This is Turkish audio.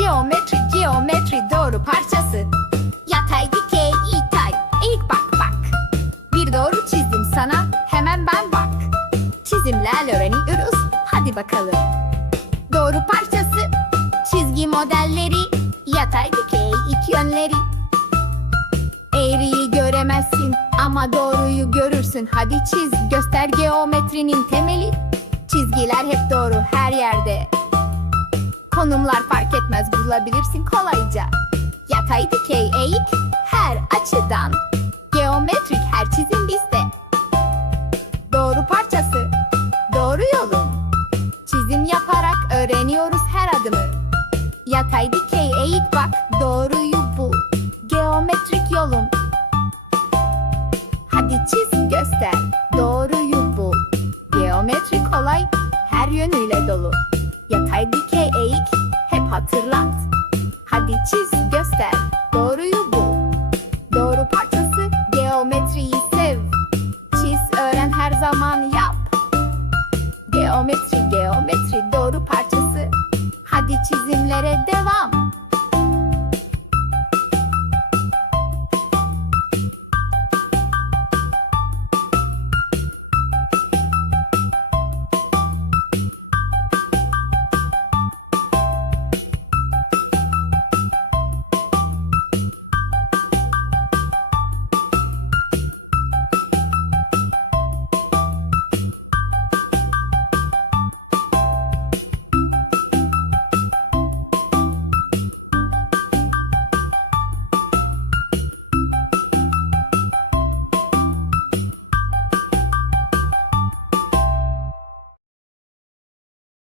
Geometri geometri doğru parçası. Yatay dikey itay. Eğik bak bak. Bir doğru çizdim sana hemen ben bak. Çizimlerle öğreniyoruz hadi bakalım. Doğru parçası. Çizgi modelleri. Yatay dikey iki yönleri. Eğriyi göremezsin ama doğruyu görürsün. Hadi çiz göster geometrinin temeli. Çizgiler hep doğru her yerde. Konumlar farklı bulabilirsin kolayca. Yatay dikey eğik her açıdan. Geometrik her çizim bizde. Doğru parçası, doğru yolun. Çizim yaparak öğreniyoruz her adımı. Yatay dikey eğik bak doğruyu bul. Geometrik yolum. Hadi çiz göster doğruyu bul. Geometri kolay her yönüyle dolu bir çizgi göster. Doğruyu bul. Doğru parçası geometriyi sev. Çiz öğren her zaman yap. Geometri geometri doğru parçası. Hadi çizimlere devam.